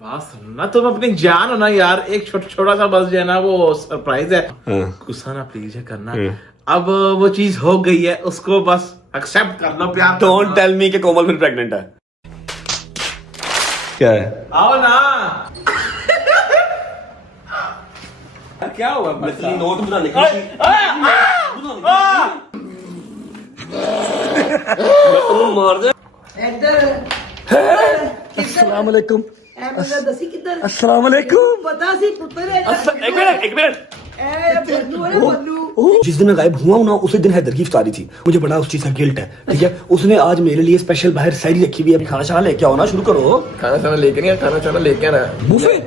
बात सुनना, तुम अपनी जान हो ना यार। एक छोटा सा बस जो है ना वो सरप्राइज है। गुस्सा ना प्लीज है करना। अब वो चीज हो गई है, उसको बस एक्सेप्ट कर लो, प्यार। डोंट टेल मी कि कोमल फिर प्रेग्नेंट है। क्या है? आओ ना। क्या हुआ? नोट बनाने की मार दे। अस्सलाम वालेकुम। अस्सलाम वालेकुम। एक मिनट। जिस दिन मैं गायब हुआ हूँ ना उसी दिन हैदर की इफ्तारी थी। मुझे बड़ा उस चीज का गिल्ट है, ठीक है। उसने आज मेरे लिए स्पेशल बाहर सहरी रखी हुई है। खाना शाना लेके आओ ना, शुरू करो। खाना शाना लेके नहीं, खाना शाना लेके आ रहा है।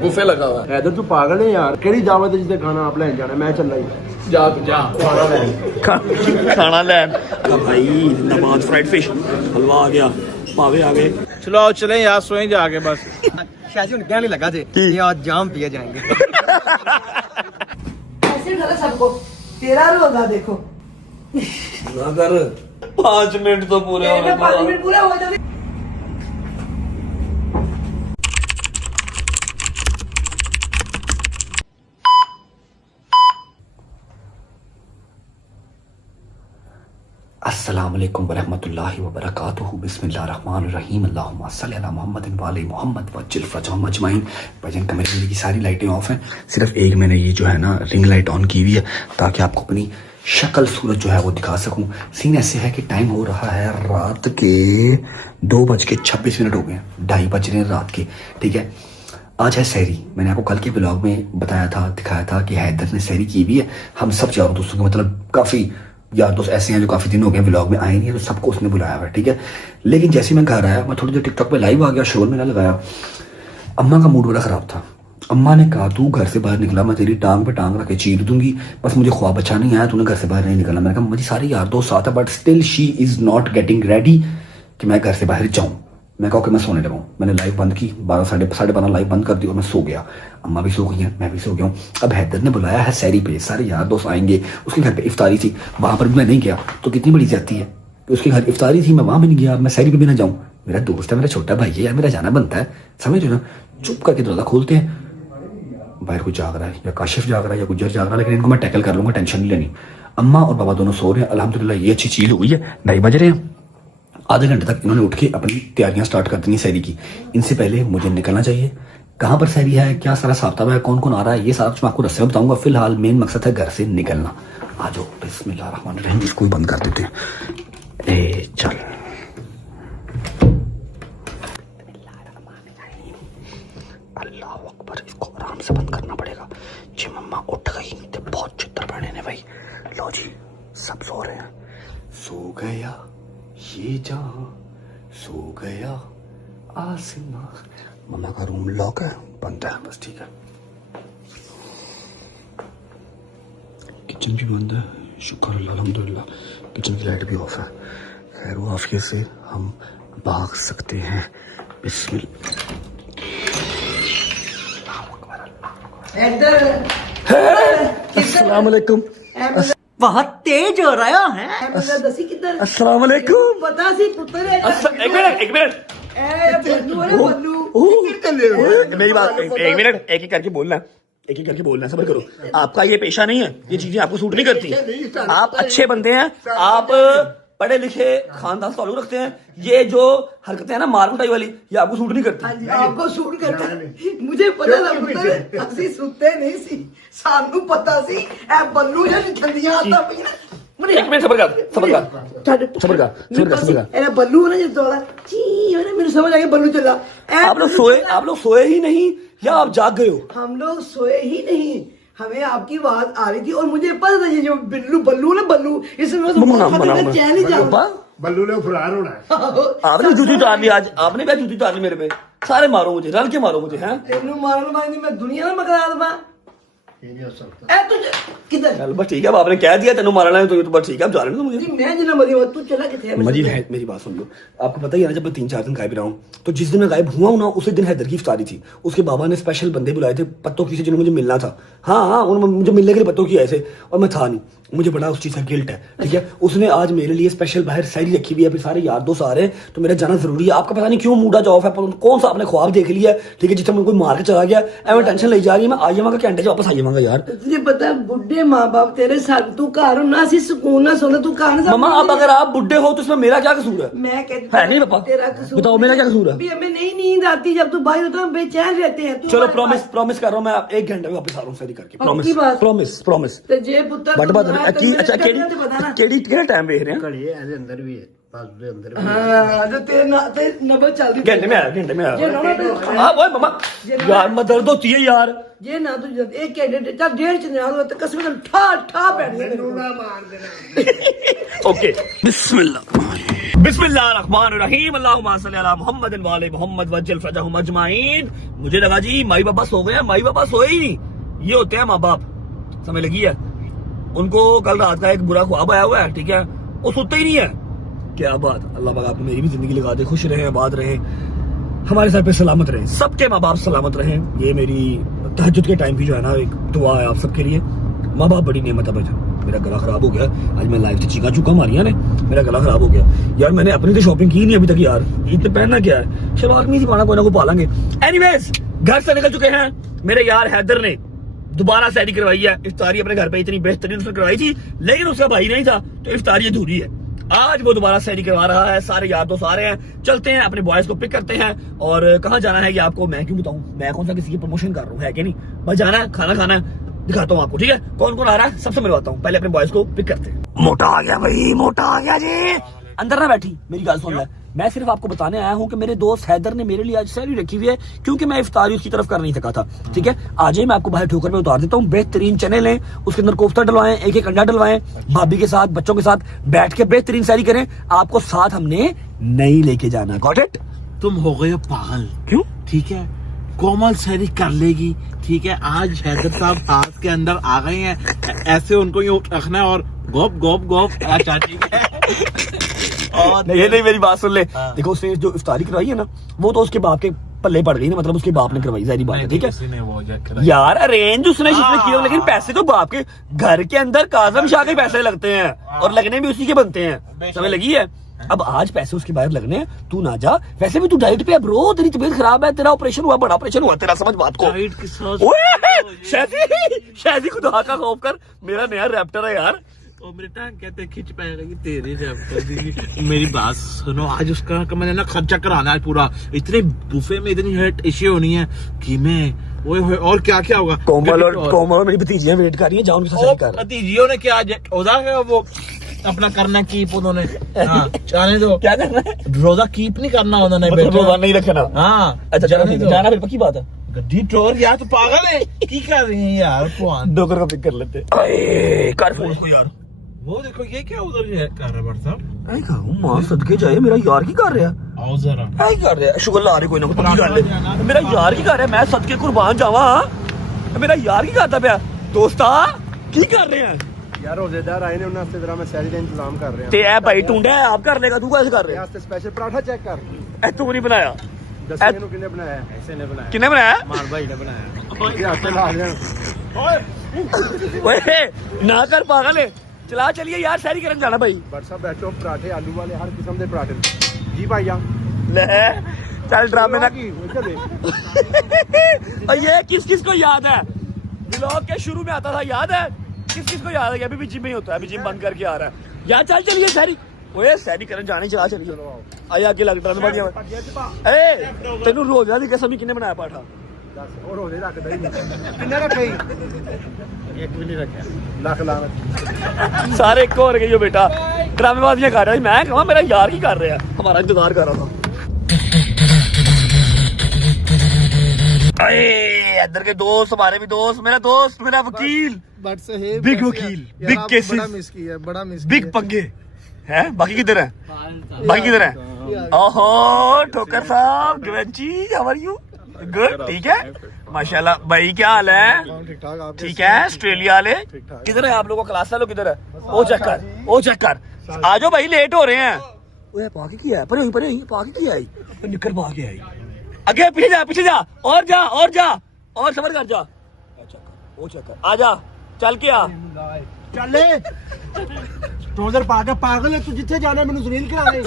बुफे लगा हुआ है। हैदर तू पागल है यार, केड़ी दावत जिससे खाना आप लेन जाना, मैं चल रही। जा खाना लैन भाई। नमाज, फ्राइड फिश, हलवा आ गया, पावे आ गए। चलो आओ चले यार, सोए जाके बस। शायद उन्हें कहने लगा थे कि आज जाम पिए जाएंगे। ऐसे करो सबको, तेरा रोजा देखो। ना कर, 5 मिनट तो पूरे हो गए। 5 मिनट पूरे हो जाए। अस्सलाम वालेकुम वरहमतुल्लाहि वबरकातुहू। बिस्मिल्लाहिर्रहमानिर्रहीम। अल्लाहुम्मा सल्लि अला मुहम्मदिन व आले मुहम्मद वज्जिल फरजहुम अजमईन। भाईजान कमरे की सारी लाइटें ऑफ हैं, सिर्फ एक मैंने ये जो है ना रिंग लाइट ऑन की हुई है ताकि आपको अपनी शक्ल सूरत जो है वो दिखा सकूं। सीन ऐसे है कि टाइम हो रहा है रात के 2:26 हो गए हैं, 2:30 बज रहे हैं रात के, ठीक है। आज है सहरी। मैंने आपको कल के ब्लॉग में बताया था, दिखाया था कि हैदर ने सहरी की हुई है। हम सब यारों दोस्तों के, मतलब काफ़ी यार दोस्त ऐसे हैं जो काफ़ी दिन हो गए व्लॉग में आए नहीं है, तो सबको उसने बुलाया हुआ है, ठीक है। लेकिन जैसे मैं घर आया, मैं थोड़ी देर टिकटॉक पे लाइव आ गया, शोर में ना लगाया। अम्मा का मूड बड़ा ख़राब था। अम्मा ने कहा तू घर से बाहर निकला, मैं तेरी टांग पे टांग रख के चीर दूंगी, बस मुझे ख्वाब अच्छा नहीं आया, तूने घर से बाहर नहीं निकला। मैंने कहा मुझे सारे यार दोस्त साथ है, but still she is not getting ready कि मैं घर से बाहर जाऊँ। मैं कहा कि मैं सोने लगा हूँ। मैंने लाइव बंद की, 12 साढ़े 12 लाइव बंद कर दी और मैं सो गया। अम्मा भी सो गई हैं, मैं भी सो गया हूँ। अब हैदर ने बुलाया है सहरी पे, सारे यार दोस्त आएंगे। उसके घर पे इफ्तारी थी, वहाँ पर भी मैं नहीं गया, तो कितनी बड़ी ज्यादती है कि उसके घर इफ्तारी थी, मैं वहाँ भी नहीं गया, मैं सहरी पे भी ना जाऊँ। मेरा दोस्त है, मेरा छोटा भाई है यार, मेरा जाना बनता है, समझ रहे ना। चुप करके दरवाजा खोलते हैं, बाहर कोई जाग रहा है, या काशिफ जाग रहा है या गुजर जाग रहा है, लेकिन इनको मैं टैकल कर लूँगा, टेंशन नहीं लेनी। अम्मा और बाबा दोनों सो रहे हैं, अल्हम्दुलिल्लाह ये अच्छी चीज़ हुई है। 2:30 बज रहे हैं, आधे घंटे तक इन्होंने उठ के अपनी तैयारियां स्टार्ट कर दी सहरी की। इनसे पहले मुझे निकलना चाहिए। कहाँ पर सहरी है, क्या सारा साफ्ताब है, कौन कौन आ रहा है, ये सारा कुछ मैं आपको रस्ते में बताऊंगा। फिलहाल मेन मकसद है घर से निकलना। आ जाओ, बिस्मिल्लाहिर्रहमानिर्रहीम। इसको ही बंद कर देते हैं। ए चल, अल्लाह अकबर। इसको आराम से बंद करना पड़ेगा। जी मम्मा उठ गई तो बहुत चित्तर पड़े ने भाई। लो जी, सब सो रहे हैं। सो गया ये जहां, सो गया आसमां। मम्मा का रूम लॉक है, बंद है, बस ठीक है। किचन भी बंद है, शुक्र अल्लाह अल्हम्दुलिल्लाह। किचन की लाइट भी ऑफ है। खैर वो आफियत से हम भाग सकते हैं। बिस्मिल्लाह। अस्सलाम वालेकुम। बहुत तेज हो रहा है। दसी किधर? अस्सलाम वालेकुम। पता सी पुत्र है। एक मिनट मेरी बात, एक मिनट, एक करके बोलना, सब्र करो। आपका ये पेशा नहीं है, ये चीजें आपको सूट नहीं करती। आप अच्छे बंदे हैं, आप पढ़े लिखे खानदान से ताल्लुक रखते हैं। ये जो हरकतें हैं ना मार कुटाई वाली, ये आपको सूट नहीं करती। आपको सूट करता है, मुझे पता था पुत्र। असि सुते नहीं सी, सानू पता सी ए बल्लू या जल्दियां आता पई ना। एक मिनट सब्र कर। ए बल्लू ना जिस दौड़ा ची अरे मेरे समझ आ गया, बल्लू चला। आप लोग सोए ही नहीं या आप जाग गए हो? हम लोग सोए ही नहीं, हमें आपकी आवाज आ रही थी और मुझे पता था ये जो बल्लू ना बल्लू, इसमें तो चैन ही जा। बल्लू ने फरार होना है। आपने जूती उतार ली आज, आपने क्या जूती उतार ली मेरे पे। सारे मारो मुझे, रल के मारो मुझे। हैं तेनू मारन मारनी मैं दुनिया में मकरा दूंगा। ए तू किधर? चल बस ठीक है, अब आपने कह दिया तेनू मारना है तो बस ठीक है, अब जा रहे हो मुझे। मैं जितना मरी हुआ तू चला किथे? मजीद है, मेरी बात सुन लो। आपको पता ही है ना, जब मैं 3-4 दिन गायब रहा हूँ, तो जिस दिन मैं गायब हुआ हूँ ना उसी दिन हैदर की इफ्तारी थी। उसके बाबा ने स्पेशल बंदे बुलाए थे पत्तों की से, जिन्होंने मुझे मिलना था। हाँ, उन्होंने मुझे मिलने के लिए पत्तों की आए थे और मैं था नहीं। मुझे बड़ा उस चीज का गिल्ट है, ठीक है। उसने आज मेरे लिए स्पेशल बाहर शायरी रखी हुई है, फिर सारे यार दोस्त आ रहे हैं, तो मेरा जाना जरूरी है। आपका पता नहीं क्यों मूड आज ऑफ है, कौन सा आपने ख्वाब देख लिया, ठीक है, जिससे मुझे कोई मार के चला गया, एवं टेंशन ले जा रही है। मैं आ जाऊंगा घंटे वापस आ जाऊंगा यार। तुझे पता है बुढ़े माँ बाप तेरे साथ, तू घर ना सी सुकून ना सोना, तू घर मम्मा अब अगर आप बुढ़े हो तो इसमें मेरा क्या कसूर है? मैं कहती है नहीं पापा, तेरा कसूर बताओ मेरा क्या कसूर है? भी हमें नहीं नींद आती जब तू बाहर होता है, बेचैन रहते हैं। चलो प्रॉमिस कर रहा हूँ मैं 1 घंटे में वापस आ रहा हूँ शादी करके, प्रॉमिस। ते जे पुत्र बट बात अच्छा केड़ी टाइम देख रहे हैं? घड़ी ऐसे अंदर भी है, पास दे अंदर भी। हाँ जो ते नबज चल रही घंटे में आया जे ना ना हाँ वो मम्मा यार मैं दर्द होती है यार। जे ना तू एक घंटे चल 1.5 च ना तो कसम से ठा बैठ गई मार देना। ओके बिस्मिल्लाहिर्रहमानिर्रहीम अल्लाहुम्मा सल्ली अला मुहम्मद व आले मुहम्मद वज्जल फरजहुम अजमाइन। मुझे लगा जी माई बाबा सो गए हैं, माई बाबा सोए ही नहीं, ये होते हैं माँ बाप, समझ लगी है। उनको कल रात का एक बुरा ख्वाब आया हुआ है, ठीक है, वो सोते ही नहीं है। क्या बात, अल्लाह पाक आपको मेरी भी जिंदगी लगा दे, खुश रहे, आबाद रहे, हमारे सर पे सलामत रहे, सबके माँ बाप सलामत रहे। ये मेरी तहज्जुद के टाइम की जो है ना एक दुआ है आप सबके लिए। माँ बाप बड़ी नेमत है भाई। मेरा गला खराब हो गया आज, मैं लाइफ से चीखा चुका मारिया ने, मेरा गला खराब हो गया यार। मैंने अपनी तो शॉपिंग की नहीं अभी तक यार, ईद पे पहनना क्या है, शलवार कमीज पाना कोई ना कोई पालेंगे। एनीवेज घर से निकल चुके हैं। मेरे यार हैदर ने दोबारा शादी करवाई है। इफ्तारी अपने घर पे इतनी बेहतरीन उसने करवाई थी, लेकिन उसका भाई नहीं था तो इफ्तारी अधूरी है। आज वो दोबारा शादी करवा रहा है, सारे यार दोस्त आ रहे हैं, चलते हैं अपने बॉयज को पिक करते हैं। और कहाँ जाना है ये आपको मैं क्यों बताऊं, मैं कौन सा किसी की प्रमोशन कर रहा हूँ, है कि नहीं। बस जाना है, खाना खाना है, दिखाता हूँ आपको, ठीक है। कौन कौन आ रहा है सबसे मिलवाता हूँ, पहले अपने बॉयज को पिक करते हैं। मोटा आ गया भाई, मोटा आ गया जी। अंदर ना बैठी, मेरी गाल सुन ले। मैं सिर्फ आपको बताने आया हूँ कि मेरे दोस्त हैदर ने मेरे लिए आज सैलरी रखी हुई है, क्योंकि मैं इफ्तारी उसकी तरफ कर नहीं सका था, ठीक है। आज ही मैं आपको बाहर ठोकर में उतार देता हूँ। बेहतरीन चने लें, उसके अंदर कोफ्ता डलवाएं, एक अंडा डलवाएं, भाभी के साथ बच्चों के साथ बैठ के बेहतरीन सैरी करें। आपको साथ हमने नहीं लेके जाना, गॉट इट। तुम हो गए हो पागल, क्यों? ठीक है, कोमल सैरी कर लेगी, ठीक है। आज हैदर साहब हाथ के अंदर आ गए हैं, ऐसे उनको यूं रखना है और गोप गोप गोप। अच्छा ठीक है। और नहीं मेरी बात सुन ले। देखो उसने जो इफ्तारी करवाई है ना, वो तो उसके बाप के पल्ले पड़ गई ना, मतलब उसके बाप ने करवाई, सारी बात है, ठीक है यार। अरेंज उसने किया, लेकिन पैसे तो बाप के घर के अंदर काजम शाह के पैसे लगते हैं और लगने भी उसी के बनते हैं, समझ लगी है। अब आज पैसे उसके बाहर लगने हैं, तू ना जा। वैसे भी तू डाइट पे है ब्रो, तेरी तबीयत खराब है, तेरा ऑपरेशन हुआ, बड़ा ऑपरेशन हुआ तेरा, समझ बात को। शादी खुदा का खौफ कर, मेरा नया रैप्टर है यार। ओ मेरे टांग कहते खिंच पाएगा कि तेरे रैप्टर। मेरी बात सुनो, आज उसका मैंने ना खर्चा कराना है पूरा। इतने बुफे में इतनी हेट इश्यू होनी है कि मैं वो और क्या क्या होगा। कोमल और मेरी भतीजियां वेट कर रही हैं, जाओ उनके साथ कर। भतीजियों ने क्या रोजा है वो अपना करना कीप उन्होंने, हाँ जाने दो। क्या करना है? रोजा कीप नहीं करना उन्होंने, रोजा नहीं रखना। हाँ अच्छा जाना फिर पक्की बात है। गड्डी टोर यार, तो पागल है की कर रही है यार। कौन डोकर को पिक कर लेते कर फोन को यार। वो देखो ये क्या उधर कर रहा है साहब। आई कहूं मां सदके जाए, मेरा यार की कर रहा है। आओ जरा, आई कर रहा है, शुगर ला रही कोई ना कोई पक्की गल है। मेरा यार की कर रहा है, मैं सदके कुर्बान जावा। मेरा यार की करता पिया दोस्ता, की कर रहे हैं यार। रोजेदार आए ने उन्हें हफ्ते तरह में सैरी का इंतजाम कर रहे हैं। ते भाई टूंडा है, आप कर लेगा, तू कैसे कर रहे हैं? स्पेशल पराठा चेक कर, ए तू नहीं बनाया, किने बनाया है? ऐसे ने बनाया, किने बनाया? मार भाई ने बनाया। ये हाथ ला दे ओए ना कर पागल है, चला चलिए यार सैरी करने जाना भाई। बट साहब बैठो, पराठे आलू वाले हर किस्म के पराठे जी भाई। ले चल ड्रामे ना और ये किस किस को याद है, व्लॉग के शुरू में आता था, याद है? किस किस को याद है? अभी भी जिम में ही होता है, अभी जिम बंद करके आ रहा है यार। चल चलिए सैरी, ओए सैरी करने जाने चला चलिए। आया के लग ड्रामे बढ़िया। ए तेनू रोजा दी कसम किने बनाया पाठा? और रोजे रख दई किन्ने रखे? एक भी नहीं रखा, लाख लानत। सारे एक और गई हो बेटा, ड्रामेबाजियां कर रहा है। मैं कहूँ मेरा यार ही कर रहा है, हमारा इंतजार कर रहा था। इधर के दोस्त, हमारे भी दोस्त, मेरा दोस्त, मेरा वकील, बिग वकील, बिग केसेस, बिग पंगे है। बाकी किधर है? बाकी किधर है? ओहो ठोकर साहब, गवेंची, हाउ आर यू? गुड, ठीक है माशाल्लाह। भाई क्या हाल है? ठीक है। ऑस्ट्रेलिया वाले किधर है? आप लोगों का क्लास वालों किधर है? ओ चेक कर, ओ चेक कर, आ जाओ भाई, लेट हो रहे हैं। ओए पाके किया है, परे पाके किया है, निकल पाके आई। आगे पीछे जा, पीछे जा, और जा और जा, और सबर कर जा। ओ चेक कर, आ जा, चल के आ। ਚੱਲੇ ਟਰੋਜ਼ਰ ਪਾ ਕੇ ਪਾਗਲ ਹੈ ਤੂੰ ਜਿੱਥੇ ਜਾਣਾ ਮੈਨੂੰ ਜ਼ਲੀਲ ਕਰਾਣੇ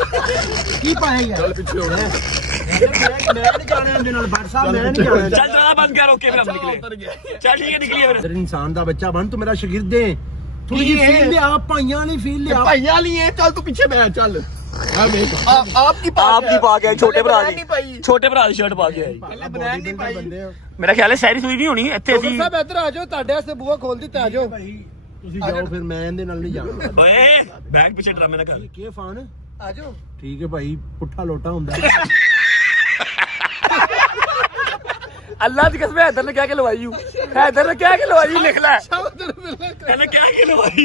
ਕੀ ਪਾਏਗਾ चल पीछे हो गया ਮੈਂ ਨਹੀਂ ਜਾਣਾ ਉਹਦੇ ਨਾਲ ਬਾਟ ਸਾਹਿਬ ਮੈਂ ਨਹੀਂ ਜਾਣਾ चल चला बंद कर ओके फिर हम निकले चल ठीक है निकलिए फिर ਤੇਰੇ ਇਨਸਾਨ ਦਾ ਬੱਚਾ ਬਣ ਤੂੰ ਮੇਰਾ ਸ਼ਾਗਿਰਦ ਹੈ ਤੂੰ ਇਹ ਫੀਲ ਲਿਆ ਭਾਈਆਂ ਵਾਲੀ ਫੀਲ ਲਿਆ भाइया लिए चल तू पीछे बैठ चल आपकी आपकी पा के छोटे भरा दी छोटे भरा दी शर्ट पा के आई बनान नहीं पाई मेरा ख्याल है सारी सुई नहीं होनी ਇੱਥੇ ਅਸੀਂ ਸਾਹਿਬ ਇੱਧਰ ਆ ਜਾਓ ਤੁਹਾਡੇ ਵਾਸਤੇ ਬੂਹਾ ਖੋਲ ਦਿੱਤਾ ਆ ਜਾਓ ਤੁਸੀਂ ਜਾਓ ਫਿਰ ਮੈਂ ਇਹਦੇ ਨਾਲ ਨਹੀਂ ਜਾਣਾ ਓਏ ਬੈਗ ਪਿੱਛੇ ਡਰਾਮੇ ਨਾ ਕਰ ਕੀ ਫਾਨ ਆ ਜਾਓ ਠੀਕ ਹੈ ਭਾਈ ਪੁੱਠਾ ਲੋਟਾ ਹੁੰਦਾ अल्लाह की कसम हैदर ने क्या के लवाई हैदर ने क्या के लवाई लिख ला मैंने क्या के लवाई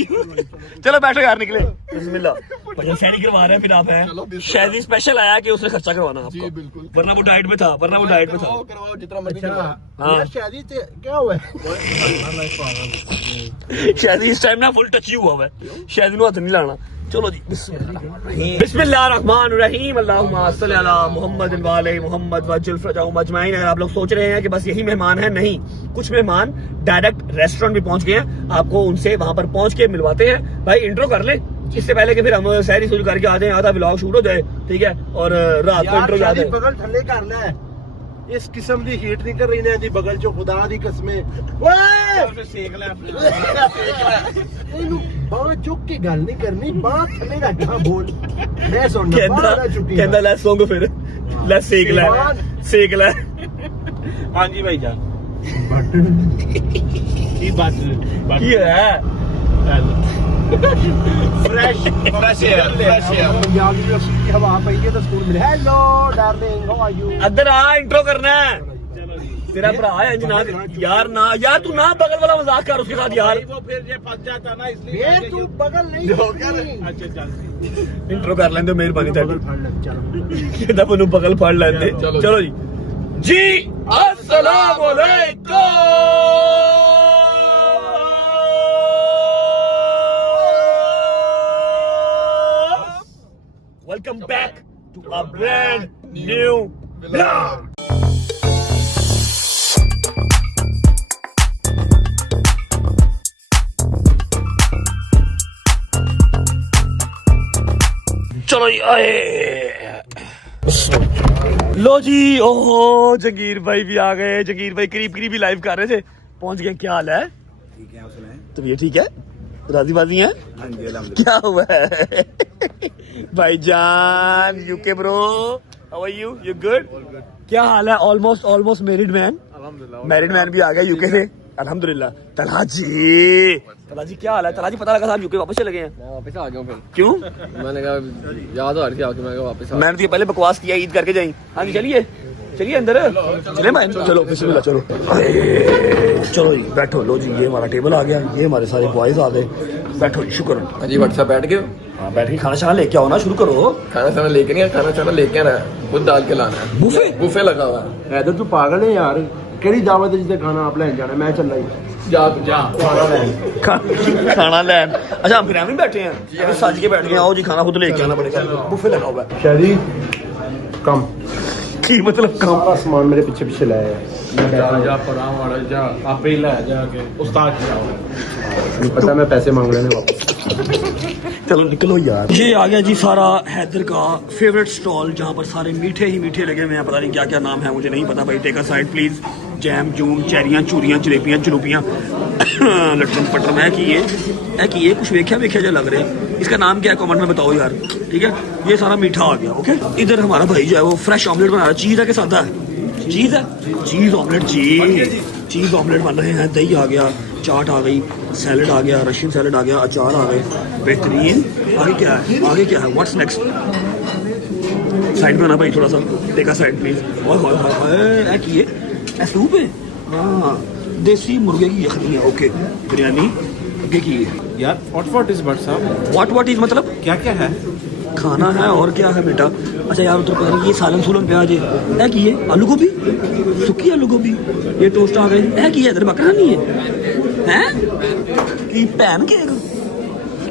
चलो बैठो यार निकले बिस्मिल्लाह भजन सैनी करवा रहे हैं फिर आप हैं शायद ही स्पेशल आया कि उसने खर्चा करवाना आपको बिल्कुल वरना वो डाइट में था करवाओ जितना मर्जी करवाओ हाँ शादी ते क्या हुआ शायद इस टाइम ना फुल टची हुआ है शायद नु हाथ नहीं लाना चलो जी बिस्मिल्लाहिर्रहमानिर्रहीम अल्लाहुम्मा सल्ली अला मुहम्मद वाले मुहम्मद वजल फजाउ मजमाइन। अगर आप लोग सोच रहे हैं कि बस यही मेहमान है, नहीं, कुछ मेहमान डायरेक्ट रेस्टोरेंट भी पहुंच गए हैं। आपको उनसे वहां पर पहुंच के मिलवाते हैं। भाई इंट्रो कर ले इससे पहले कि फिर हम सहरी शुरू करके आ जाए, आधा व्लॉग शूट हो जाए, ठीक है, और रात को इंट्रो याद है। बगल थल्ले कर ले, इस किस्म दी हीट नहीं कर रही ने दी बगल चो खुदा दी कसमें ओए सेक ले ਇਹਨੂੰ ਬਾਹ ਚੁੱਕ ਕੇ ਗੱਲ ਨਹੀਂ ਕਰਨੀ, ਬਾਹ ਥੱਲੇ ਰੱਖਾ ਬੋਲ ਮੈਂ ਸੁਣਨਾ ਬਾਹਰ ਛੁੱਟੀ ਕਹਿੰਦਾ ਲੈ ਸੌਂਗ ਫਿਰ ਲੈ ਸੇਕ ਲੈ ਹਾਂਜੀ ਭਾਈ ਜਾਨ ਕੀ ਬਾਤ ਕੀ ਹੈ फ्रेश एयर पंजाब यूनिवर्सिटी की हवा पई है तो स्कूल में hello darling how are you other आ इंट्रो करना है। तेरा भरा है अंजना यार, ना यार तू ना बगल वाला मजाक कर उसके साथ यार, वो फिर ये फंस जाता ना इसलिए ये तू बगल नहीं अच्छा चल इंट्रो कर लेंदे मेहरबानी बगल तेरी, फाड़ ले चलो कहता मैनू बगल फाड़ लेंदे। चलो जी अस्सलाम वालेकुम। Welcome back to a brand new vlog. चलो जी आए लो जी, ओहो जंगीर भाई भी आ गए। जंगीर भाई करीब करीब ही लाइव कर रहे थे, पहुंच गए। क्या हाल है? ठीक है, सुनाए तो ये ठीक है, राजी बाजी है? हाँ जी अल्हम्दुलिल्लाह। क्या हुआ है भाईजान? UK bro, how are you? You good? क्या हाल है? Almost married man, married man भी आ गया यूके से अल्हम्दुलिल्लाह। तलाजी क्या हाल है? तलाजी पता लगा साहब यूके वापस चले गए हैं। मैं वापस आ गया हूँ फिर। क्यों? मैंने कहा याद आ रही थी आके, मैं कहा वापस आ। मैंने तो ये पहले बकवास किया, ईद करके जाई। हाँ जी चलिए चलिए अंदर चले भाई, चलो बिस्मिल्लाह। चलो चलो जी बैठो। लो जी ये हमारा टेबल आ गया, ये हमारे सारे बॉयज आ गए। बैठो जी, शुक्र। हाँ जी व्हाट्सएप बैठ गए। हाँ बैठ के खाना शाना लेके आओ ना, शुरू करो। खाना शाना लेके नहीं, खाना शाना लेके आना है, खुद डाल के लाना है। बुफे बुफे लगा हुआ है। हैदर तू पागल है यार, केड़ी दावत है जिससे खाना आप लेन जाना? मैं चल रही जा खाना लैन। अच्छा हम फिर हम ही बैठे हैं, अभी सज के बैठ गए। आओ जी खाना खुद लेके आना पड़ेगा, बुफे लगा हुआ है। शादी कम की मतलब काम सारा सामान मेरे पीछे पीछे लाया है। जा पड़ा वाला जा आप ही ले जाके उस्ताद की जाओ, मुझे पता मैं पैसे मांग रहे हैं वापस। चलो निकलो यार। ये आ गया जी सारा हैदर का फेवरेट स्टॉल, जहाँ पर सारे मीठे ही मीठे लगे हुए हैं। पता नहीं क्या क्या नाम है, मुझे नहीं पता भाई। Take a side please. जैम जूम चेरियां चूरियां जलेबियां जलूपियां लटरम पटरम है कि ये कुछ वेख्या जो लग रहे हैं। इसका नाम क्या है कमेंट में बताओ यार, ठीक है। ये सारा मीठा आ गया, ओके। इधर हमारा भाई जो है वो फ्रेश ऑमलेट बना रहा है। चीज है कि सादा है? चीज है, चीज ऑमलेट जी, चीज ऑमलेट बन रहे हैं। दही आ गया, चाट आ गई, सैलड आ गया, रशियन सैलड आ गया, अचार आ गए, बेहतरीन। आगे क्या है? What's next? साइड में ना भाई थोड़ा सा, टेक अ साइड प्लीज। ओए सूप है, हाँ देसी मुर्गे की यखनी है, ओके। बिरयानी आगे की है यार। व्हाट इज बट साहब, व्हाट इज मतलब क्या क्या है? खाना है और क्या है बेटा? अच्छा यार तो पता नहीं, ये सालन सूलन प्याज है की है, आलू गोभी, सुखी आलू गोभी, ये टोस्ट आ गए है की है। इधर बकरा नहीं है कि पैन केक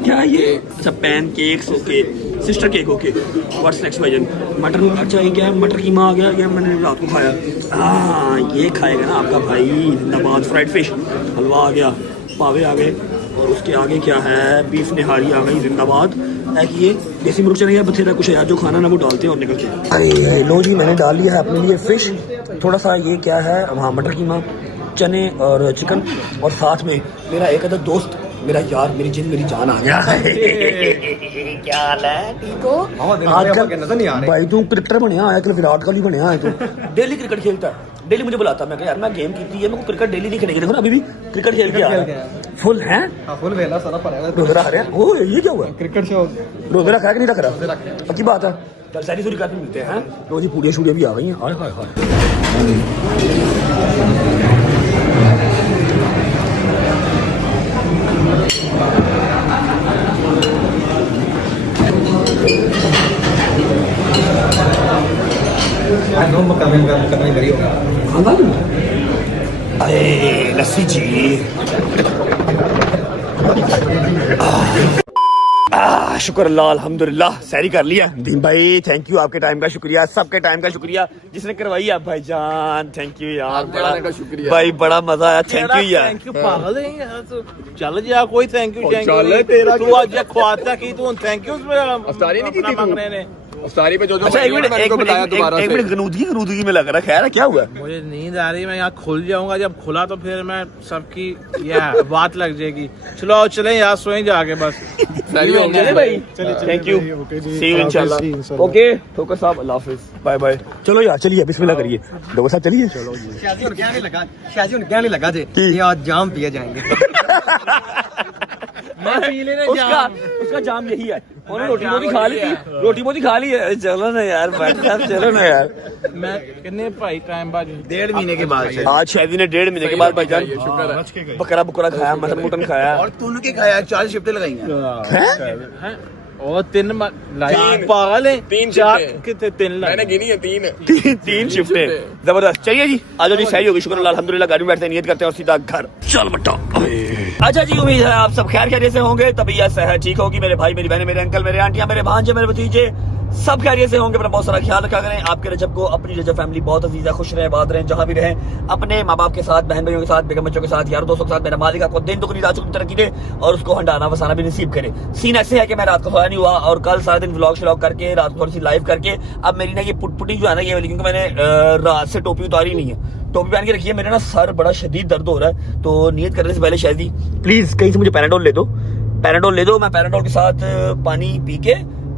क्या ये? अच्छा pan cakes, okay. Sister cake, okay. What's next भाईजान? मटन, अच्छा ये क्या है? मटर कीमा आ गया, ये मैंने रात को खाया। हाँ ये खाएगा ना आपका भाई। जिंदाबाद। फ्राइड फिश, हलवा आ गया, पावे आ गए, और उसके आगे क्या है, बीफ निहारी आ गई जिंदाबाद है कि ये देसी मुर्ग चने या बथेरा कुछ है यार, जो खाना ना वो डालते हैं और निकलते हैं। अरे लो जी, मैंने डाल लिया है अपने लिए फिश, थोड़ा सा ये क्या है वहाँ मटर कीमा, चने और चिकन, और साथ में मेरा एक अदर दोस्त, मेरा यार, मेरी जिन मेरी जान आ गया। क्या हाल है, ठीक हो? आजकल नजर नहीं आ रहे भाई तू क्रिकेटर बनया है, आजकल विराट कोहली बनया है, तू डेली क्रिकेट खेलता है, डेली मुझे बुलाता है। मैं यार मैं गेम की है, मेरे को क्रिकेट डेली नहीं खेलेगी, देखो ना अभी भी क्रिकेट खेल के आ रहा है फुल है, फुल वेला सारा पड़ा रोजा रख रहे हैं। ओ ये क्या हुआ, क्रिकेट शो रोजा रखा है कि नहीं रख रहा? पक्की बात है, कल सारी सूरी काफी मिलते हैं। रोज ही पूड़ियाँ शूड़ियाँ भी आ गई हैं। हाय हाय हाय, अरे लस्सी जी, शुक्र अल्लाह अल्हम्दुलिल्लाह, सैरी कर लिया। दीन भाई थैंक यू, आपके टाइम का शुक्रिया, सबके टाइम का शुक्रिया जिसने करवाई है भाईजान, थैंक यू यार, बड़ा शुक्रिया भाई, बड़ा मजा आया, थैंक यू यार। थैंक यू पागल है यार तू, चल जा कोई थैंक यू चल तेरा तू आज ख्वाता की तू थैंक यू अफ्तारी नहीं की थी मांग रहे ने। अफ्तारी पे जो अच्छा एक मिनट गनूदगी में लग रहा है, क्या हुआ? मुझे नींद आ रही है, मैं यहाँ खुल जाऊंगा, जब खुला तो फिर मैं सबकी यह बात लग जाएगी। चलो आओ चलें यार, सोएं जाके बस। चले भाई, थैंक यू, सी यू इंशाल्लाह। ओके ठोकर साहब, अल्लाह हाफिज, बाय बाय। चलो यार चलिए, बिस्मिल्लाह करिए, लोगों साथ चलिए। चलो शाजी उन्हें क्या नहीं लगा जे ये आज जाम पिए जाएंगे। उसका जाम यही है, उन्होंने रोटी मोटी खा ली थी, रोटी मोटी खा ली है। चलो ना यार भाई साहब, चलो ना यार। मैं कितने भाई टाइम बाद 1.5 महीने के बाद आज शायदी ने 1.5 महीने के बाद भाईजान बकरा बुकरा खाया, मटन मुटन खाया। और तूने क्या खाया? 4 शिफ्टें लगाई हैं और 3 पागल है, 3 4 कितने 3 मैंने गिनी है 3 शिफ्टें, जबरदस्त। चलिए जी आज जी, सही होगी, शुक्र अल्लाह अल्हम्दुलिल्लाह। गाड़ी में बैठते नियत करते हैं और सीधा घर चल बट्टा। अच्छा जी, उम्मीद है आप सब खैर खैरियत से होंगे, तबीयत सेहत ठीक होगी, मेरे भाई मेरी बहनें, मेरे अंकल, मेरे आंटियां, मेरे भांजे, मेरे भतीजे सब खैरियत से होंगे। अपना बहुत सारा ख्याल रखा करें। आपके रजब को अपनी रजब फैमिली बहुत अजीज है, खुश रहे, बात रहें, जहां भी रहें, अपने माँ बाप के साथ, बहन भाइयों के साथ, बेगम बच्चों के साथ, यार दोस्तों के साथ। मेरा मालिक आपको दिन दुगनी रात चौगुनी तरक्की दे और उसको हंडाना फसाना भी नसीब करे। सीन ऐसे है कि मैं रात को सोया नहीं हुआ और कल सारा दिन व्लॉग श्लॉग करके रात को थोड़ी सी लाइव करके अब मेरी ना ये पुटपुटी जो है ना ये वाली, क्योंकि मैंने रात से टोपी उतारी नहीं है, टोपी पहन के रखी है, मेरा ना सर बड़ा शदीद दर्द हो रहा है। तो नियत करने से पहले शायद प्लीज कहीं से मुझे पैराडोल ले दो, पैराडोल ले दो। मैं पैराडोल के साथ पानी पी के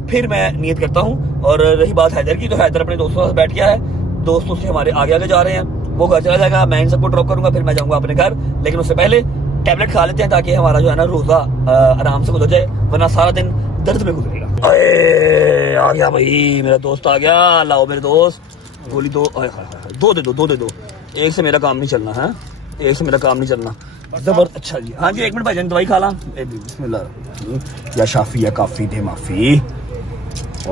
फिर मैं नियत करता हूँ। और रही बात हैदर की, तो हैदर अपने दोस्तों के साथ बैठ गया है, दोस्तों से हमारे आगे आगे जा रहे हैं, वो घर चला जाएगा, मैं इन सबको ड्रॉप करूंगा, फिर मैं जाऊंगा अपने घर। लेकिन उससे पहले टैबलेट खा लेते हैं ताकि हमारा जो है ना रोजा आराम से गुजर जाए, वरना सारा दिन दर्द में गुजरेगा। अरे आ गया भाई, मेरा दोस्त आ गया, लाओ मेरे दोस्त गोली दो, दो दे दो, एक से मेरा काम नहीं चलना है, एक से मेरा काम नहीं चलना। जबरदस्त। अच्छा जी, हाँ जी, एक मिनट भाईजान दवाई खा ला, बिस्मिल्लाह। या शाफी या काफी दे माफी। ओ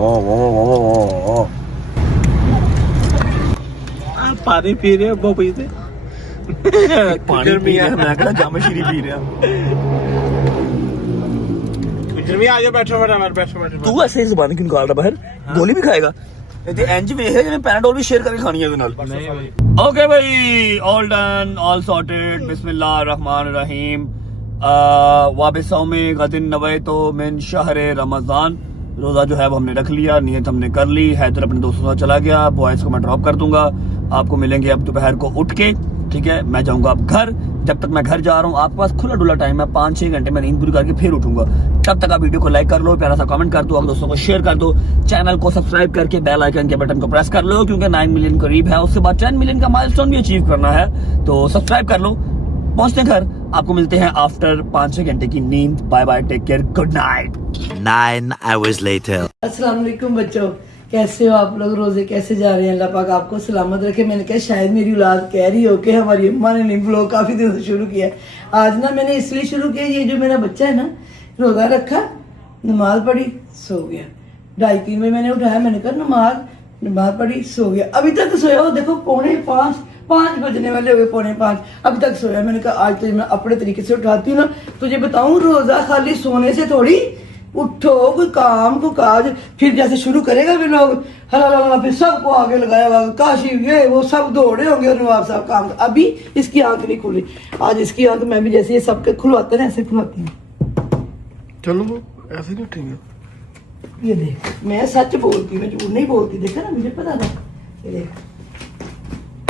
पानी पी रहे हो बबई से, पानी पी रहा है, मैं कहना जाम शीरी पी रहा। आ जाओ, बैठो। तू ऐसे जुबान क्यों निकाल रहा बाहर? गोली भी खाएगा? एंज भी है, पैराडोल भी शेयर करके खानी है नाल। ओके भाई, ऑल डन, ऑल सॉर्टेड, बिस्मिल्लाह रहमान रहीम। वाबिसों में गदिन नवैतो मिन शहर रमजान, रोजा जो है वो हमने रख लिया, नियत हमने कर ली। हैदर अपने दोस्तों के साथ चला गया, बॉयज को मैं ड्रॉप कर दूंगा, आपको मिलेंगे अब दोपहर को उठ के, ठीक है? मैं जाऊंगा अब घर। जब तक मैं घर जा रहा हूँ आपके पास खुला डुला टाइम है, 5-6 घंटे में नींद पूरी करके फिर उठूंगा। तब तक आप वीडियो को लाइक कर लो, प्यारा सा कमेंट कर दो, आप दोस्तों को शेयर कर दो, चैनल को सब्सक्राइब करके बेल आइकन के बटन को प्रेस कर लो, क्योंकि 9 मिलियन करीब है, उसके बाद 10 मिलियन का माइलस्टोन भी अचीव करना है, तो सब्सक्राइब कर लो। पहुंचते घर, आपको मिलते हैं आफ्टर 5-6 घंटे की नींद। Bye bye, take care, good night. 9 hours later. अस्सलाम वालेकुम बच्चों, कैसे हो आप लोग? रोजे कैसे जा रहे हैं? अल्लाह पाक आपको सलामत रखे। मैंने कहा शायद मेरी औलाद कह रही हो कि हमारी अम्मा ने नहीं ब्लॉग काफी दिन से शुरू किया। आज ना मैंने इसलिए शुरू किया, ये जो मेरा बच्चा है ना, रोजा रखा, नमाज पढ़ी, सो गया। 2:30-3 में मैंने उठाया, मैंने कहा नमाज पढ़ी, सो गया। अभी तक सोया हो, देखो 4:45 बजने वाले हो गए, 4:45 अभी तक सोया। मैंने कहा आज तो मैं अपने तरीके से उठाती हूँ ना, तुझे बताऊं रोजा खाली सोने से थोड़ी, उठो, कोई काम को काज, फिर जैसे शुरू करेगा भी लोग हला फिर सबको आगे लगाया हुआ, काशी ये वो सब दौड़े होंगे और नवाब साहब काम। अभी इसकी आंख नहीं खुली, आज इसकी आंख मैं भी जैसे ये सबके खुलवाते हैं ऐसे खुलवाती हूँ। चलो ऐसे नहीं उठेंगे। ये देख, मैं सच बोलती, मैं झूठ नहीं बोलती, देखा ना, मुझे पता था। ये देख,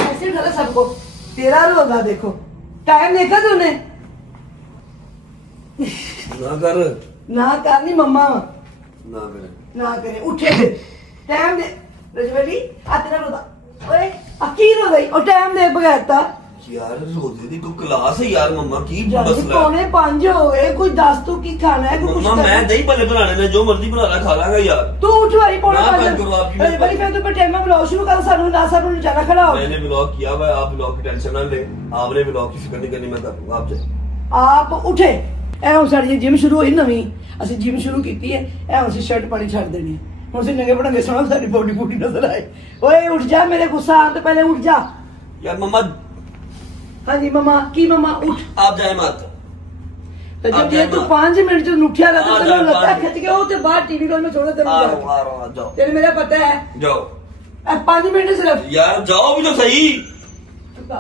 ऐसे उठा सबको, तेरा रोगा देखो, टाइम देखा तूने? ना कर ना करनी मम्मा, ना करे ना करे, उठे टाइम दे। रजवली आ तेरा रोदा, ओए अकी रो गई और टाइम दे बगैर था। यार रोजे दी कोई क्लास है यार मम्मा की जल्दी मसला है? 4:45 हो गए, कोई दस तू की खाना है, कोई कुछ मम्मा मैं करना। दही भल्ले बनाने ने जो मर्जी बना ला खा लांगा यार। तू उठ भाई, ना 4:45 बंद करो आपकी। रजवली फिर तू पे टाइम में ब्लॉग शुरू कर, सानू ना सानू जाना खड़ा हो। मैंने ब्लॉग किया हुआ है, आप ब्लॉग की टेंशन ना ले, आपने ब्लॉग की फिक्र नहीं करनी, मैं करूंगा आप जाए। आप उठे ए हुण साडी जिम शुरू होई नवीं, ਅਸੀਂ जिम शुरू ਕੀਤੀ है ए हुण ਅਸੀਂ शर्ट पानी ਛੱਡ देनी है, ਹੁਣ ਅਸੀਂ ਨੰਗੇ ਪੜਾਂਗੇ, ਸੋਹਣਾ ਸਾਡੀ ਬੋਡੀ ਪੂਰੀ ਨਜ਼ਰ ਆਏ। ਓਏ ਉੱਠ ਜਾ, ਮੇਰੇ ਗੁੱਸਾ ਆਉਣ ਤੋਂ ਪਹਿਲੇ ਉੱਠ ਜਾ। यार मम्मा हाँ जी मम्मा, की मम्मा उठ। आप जाए मत। तो आप जब ये जाए तू मत। 5 मिनट जो उठिया रहता हाँ, तेरे जाए लता बाहर। खिंच के वो ते बाहर टीवी कॉल में छोड़ तेरे आ रहा हूँ, जाओ तेरे मेरा पता है जाओ 5 मिनट सिर्फ। यार जाओ भी तो सही। चुप।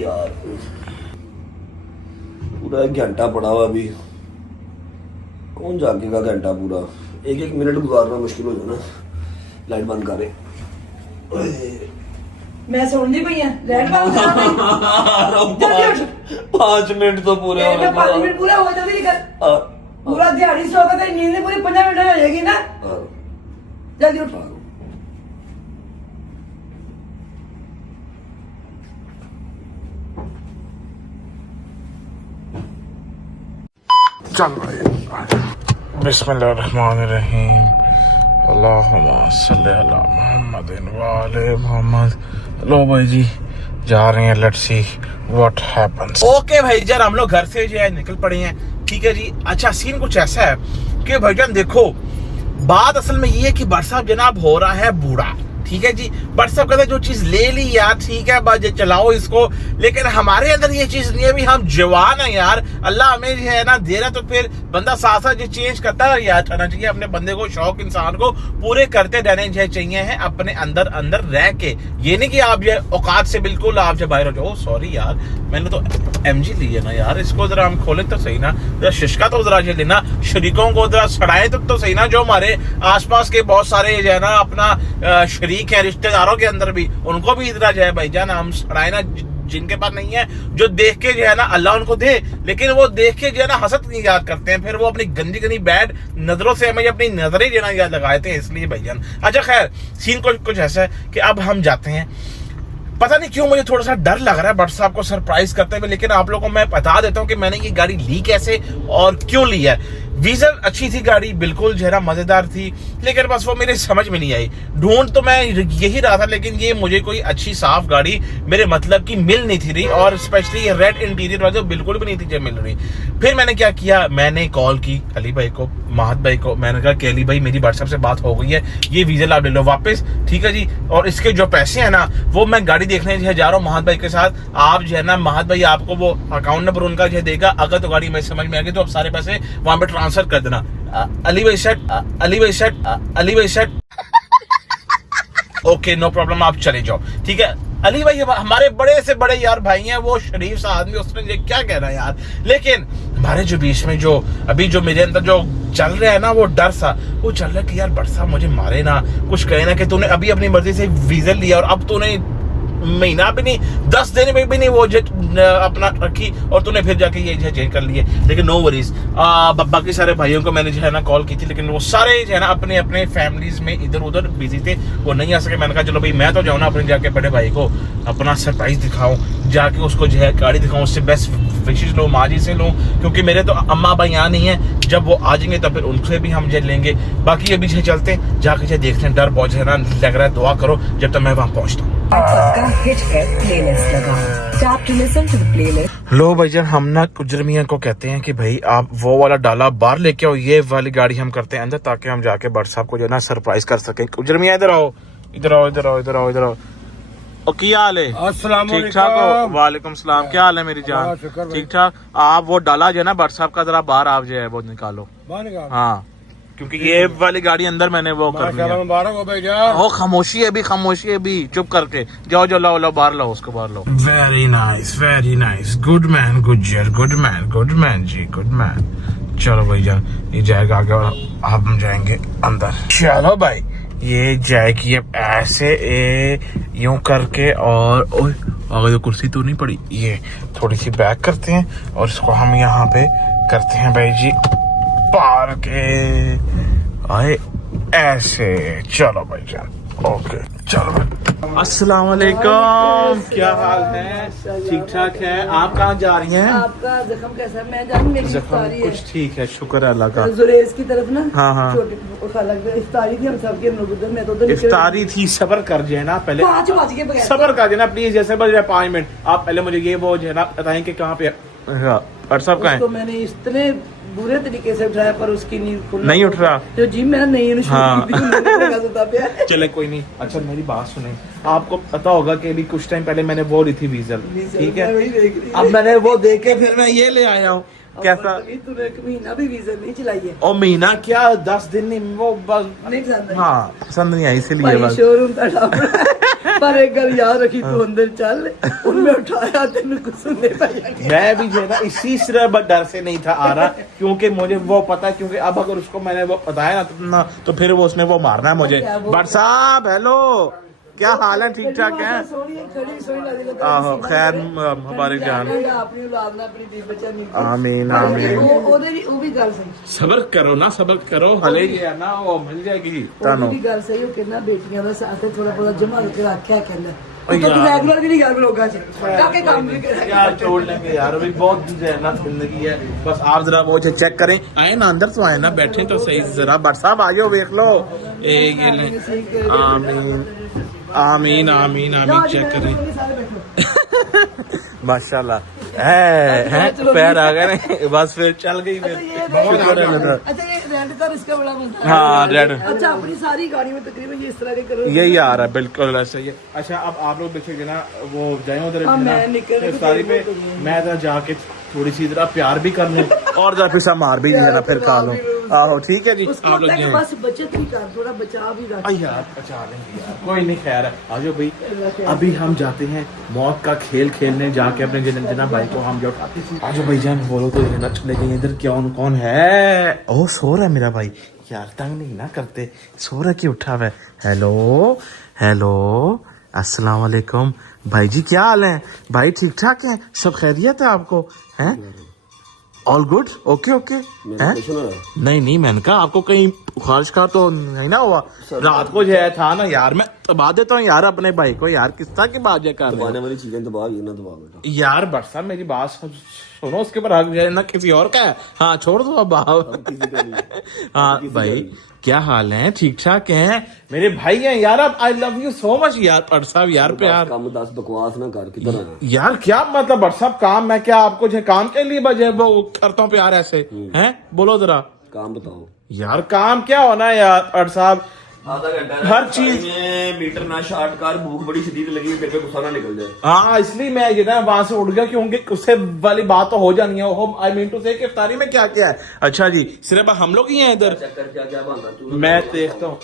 यार पूरा 1 घंटा पड़ा हुआ अभी, कौन जागेगा घंटा पूरा? 1-1 मिनट गुजारना मुश्किल हो जाना। लाइट बंद करे। मैं सुनती पई है, लाइट बंद कर जल्दी उठ। 5 मिनट तो पूरे हो तेरे 5 मिनट पूरा हो जल्दी निकल। पूरा दिहाड़ी सो के तेरी नींद पूरी 5 मिनट हो जाएगी ना, जल्दी उठ। चल भाई, बिस्मिल्लाहिर्रहमानिर्रहीम, अल्लाहुम्मा सल्ली अला मुहम्मदिन व आले मोहम्मद। लो भाई जी जा रहे हैं, let's see what happens. Okay भाई जान, हम लोग घर से जो है निकल पड़े हैं, ठीक है जी। अच्छा सीन कुछ ऐसा है कि भाईजान देखो, बात असल में ये है कि भट्ट साहब जनाब हो रहा है बूढ़ा, ठीक है जी। भट्ट साहब कहते हैं जो चीज ले ली यार ठीक है, बस चलाओ इसको, लेकिन हमारे अंदर ये चीज नहीं है। भी हम जवान है यार, अल्लाह हमें जो है ना दे रहा, तो फिर बंदा साथ साथ जो चेंज करता है यार रहना चाहिए। अपने बंदे को, शौक इंसान को पूरे करते रहने चाहिए हैं अपने अंदर अंदर रह के। ये नहीं कि आप जो औकात से बिल्कुल आप जो बाहर हो जाओ। सॉरी यार, मैंने तो MG ली है ना यार, इसको जरा हम खोलें तो सही ना, जरा शिशका तो जरा लेना, शरीकों को जरा सड़ाए तो सही ना। जो हमारे आसपास के बहुत सारे जो है ना अपना शरीक है, रिश्तेदारों के अंदर भी, उनको भी इधर जो है भाईजान हम सड़ाए ना, जिनके पास नहीं है, जो देख के जो है ना अल्लाह उनको दे, लेकिन वो देख के जो है ना हसद नहीं याद करते हैं, फिर वो अपनी गंदी गंदी बैड नजरों से हमें अपनी नजरें जो है याद लगाते हैं, इसलिए भाईजान। अच्छा खैर, सीन कुछ ऐसा है कि अब हम जाते हैं। पता नहीं क्यों मुझे थोड़ा सा डर लग रहा है भट्ट साहब को सरप्राइज करते हुए, लेकिन आप लोगों को मैं बता देता हूँ कि मैंने ये गाड़ी ली कैसे और क्यों ली है। वीजल अच्छी थी गाड़ी, बिल्कुल जो है ना मजेदार थी, लेकिन बस वो मेरे समझ में नहीं आई। ढूंढ तो मैं यही रहा था, लेकिन ये मुझे कोई अच्छी साफ गाड़ी मेरे मतलब की मिल नहीं थी रही, और स्पेशली ये रेड इंटीरियर वाली बिल्कुल भी नहीं थी जब मिल रही। फिर मैंने क्या किया, मैंने कॉल की अली भाई को, महत भाई को, मैंने कहा कि अली भाई मेरी भट्ट साहब से बात हो गई है, ये वीजल आप ले लो वापस, ठीक है जी, और इसके जो पैसे है ना वो मैं गाड़ी देखने जो है जा रहा हूँ महत भाई के साथ। आप जो है ना, महत भाई आपको वो अकाउंट नंबर उनका जो है देगा, अगर तो गाड़ी में समझ में आ गई तो आप सारे पैसे वहां पे ट्रांसफर कर देना। अली भाई सेट ओके नो प्रॉब्लम, आप चले जाओ, ठीक है। अली भाई हमारे बड़े से बड़े यार भाई हैं, वो शरीफ सा आदमी, उसने ये क्या कहना है यार, लेकिन हमारे जो बीच में जो अभी जो मेरे अंदर जो चल रहा है ना, वो डर सा वो चल रहा है कि यार भट्ट साहब मुझे मारे ना, कुछ कहे ना कि तूने अभी अपनी मर्जी से वीजा लिया और अब तूने महीना भी नहीं 10 दिन में भी नहीं वो अपना रखी और तूने फिर जाके ये चेंज कर लिए। लेकिन नो वरीज, बाकी सारे भाइयों को मैंने जो है ना कॉल की थी, लेकिन वो सारे जो है ना अपने अपने फैमिलीज में इधर उधर बिजी थे, वो नहीं आ सके। मैंने कहा चलो भाई मैं तो जाऊँ ना अपने जाके बड़े भाई को अपना सरप्राइज दिखाऊं, जाके उसको जो है गाड़ी दिखाऊं, उससे बेस्ट विशेष लूँ, माँ जी से लूँ, क्योंकि मेरे तो अम्मा भाई यहाँ नहीं है, जब वो आ जाएंगे तब फिर उनसे भी हम जो लेंगे। बाकी अभी जो चलते हैं, जाके जो देखते हैं, डर बहुत जो है ना लग रहा है, दुआ करो जब तक मैं वहाँ पहुँचता हूँ। लो भैया, हम ना गुजर मियां को कहते हैं कि भाई आप वो वाला डाला बाहर लेके आओ, ये वाली गाड़ी हम करते हैं अंदर, ताकि हम जाके भट्ट साहब को जो है ना सरप्राइज कर सकें। गुजर मियां इधर आओ, इधर आओ, इधर आओ, इधर आओ, इधर आओ। और क्या हाल है? अस्सलाम ठीक ठाक हो? वालेकुम सलाम, क्या हाल है मेरी जान? ठीक ठाक। आप वो डाला जो है ना भट्ट साहब का, जरा बाहर आप जो है वो निकालो। हाँ, क्योंकि ये वाली गाड़ी अंदर मैंने वो करनी है। मुबारक हो भाई जान। ओ खामोशी है भी चुप करके जाओ जाओ, लाओ बाहर लाओ उसको, बाहर लाओ। वेरी नाइस गुड मैन गुजर, गुड मैन जी, गुड मैन। चलो भाई जान, ये जाएगा आगे और हम जाएंगे अंदर। चलो भाई, ये जाएगी अब ऐसे यूं करके, और अगर तो कुर्सी तो नहीं पड़ी, ये थोड़ी सी बैक करते हैं और इसको हम यहाँ पे करते हैं भाई जी पार के आए ऐसे। चलो भाई जान, ओके चलो भाई। अस्सलाम वालेकुम, क्या हाल है? ठीक ठाक है। आप कहाँ जा रही हैं? आपका जख्म कैसा है? मैं जानू मेरी इफ्तारी है। कुछ ठीक है, शुक्र है अल्लाह का। जुरेज की तरफ ना, हाँ। छोटी खाला की इफ्तारी थी, हम सबके हम लोग उधर, मैं तो उधर इफ्तारी थी, सबर कर जाए ना पहले, 5 बज के बगैर सबर कर जाए ना प्लीज, जैसे बज रहे 5 मिनट। आप पहले मुझे ये वो जो है ना बताएं कि कहाँ पे व्हाट्सएप का है। उसको मैंने इतने बुरे तरीके से उठाया पर उसकी नींद नहीं उठ रहा। जो जिम में नहीं हाँ। चले कोई नहीं। अच्छा मेरी बात सुने, आपको पता होगा कि अभी कुछ टाइम पहले मैंने वो ली थी वीजल, ठीक है? अब मैंने वो देखे फिर मैं ये ले आया हूँ। कैसा? तूने 1 महीना भी वीजल नहीं चलाई है? और महीना क्या 10 दिन नहीं, वो बस नहीं पसंद आई। हाँ पसंद नहीं आई, इसीलिए बस। शोरूम था डाबड़ा। पर एक गल याद रखी, तू अंदर चल, उनमें उठाया तेन कुछ सुनने पाया। मैं भी जो है ना इसी सिर्फ डर से नहीं था आ रहा, क्योंकि मुझे वो पता है, क्योंकि अब अगर उसको मैंने वो बताया ना तो फिर वो उसने वो मारना है मुझे। बट साहब हेलो, क्या हाल है? ठीक ठाक है? आहो खैर, हमारे जान। आमीन आमीन। सबर करो ना, सबर करो, हले ये है ना वो मिल जाएगी तानो। गल सही हो कहना, बेटियां दा साथ थोड़ा बहुत जमा के रखा कहना। तो रेगुलर भी नहीं कर लोगा से ताकि काम भी करे यार, छोड़ लेंगे यार, अभी बहुत है ना जिंदगी है। बस आप जरा वो चेक करें, आए ना अंदर तो आए ना, बैठे तो सही जरा। बट साहब आ जाओ, देख लो। ये ले, आमीन आमीन आमीन आमीन। चेक करें माशाल्लाह है पैर आ गए, बस फिर चल गई। अच्छा ये रेंट का इसका बड़ा मसला। हाँ रेड। अच्छा अपनी सारी गाड़ी में तकरीबन ये इस तरह के करो, यही आ रहा है, बिल्कुल ऐसा ही है। अच्छा अब आप लोग देखेंगे ना, वो जाए उधर इफ्तारी पे, मैं जरा जाके थोड़ी सी जरा प्यार भी कर लूं और जरा फिर मार भी है ना, फिर खा लूं। आहो ठीक है जी। आप लोग बस बचत भी कर, थोड़ा बचा भी रख यार, बचा लेंगे यार, कोई नहीं। खैर है, आ जाओ भाई, अभी हम जाते हैं मौत का खेल खेलने, जाके अपने जना भाई को हम जो उठाते हैं। आ जाओ भाई जान, बोलो तो ना चले गए इधर। कौन है? ओह सो रहा है मेरा भाई यार, तंग नहीं ना करते, सो रहा क्यों उठा हुआ है? हेलो अस्सलाम वालेकुम भाई जी, क्या हाल है भाई? ठीक ठाक है? सब खैरियत है आपको? हैं ऑल गुड? ओके नहीं मैंने कहा आपको कहीं ख्वाहिश का तो नहीं ना हुआ? रात को जो है था ना यार, मैं दबा देता हूँ यार अपने भाई को यार, किस तरह की बात है कर दबाने वाली चीजें दबा बेटा यार। बरसा मेरी बात सुनो, उसके ऊपर हक जाए ना किसी और का है। हाँ छोड़ दो अब। हाँ भाई क्या हाल है? ठीक ठाक हैं? मेरे भाई हैं यार, अब आई लव यू सो मच यार। भट्ट साहब यार प्यार काम 10 बकवास ना कर, किधर आना यार? क्या मतलब भट्ट साहब काम? मैं क्या आपको जो काम के लिए बजे वो करता हूँ प्यार ऐसे हैं? बोलो जरा काम बताओ यार। काम क्या होना है यार भट्ट साहब? आधा घंटा हर चीज मीटर ना शार्ट कर, भूख बड़ी शदीद लगी, तेरे पे गुस्सा ना निकल जाए। हाँ इसलिए मैं जो ना वहां से उठ गया, क्योंकि उससे वाली बात तो हो जानी है। आई मीन टू से कि इफ्तारी में क्या क्या है। अच्छा जी, सिर्फ हम लोग ही हैं इधर? चक्कर क्या बनता तू? मैं देखता हूँ।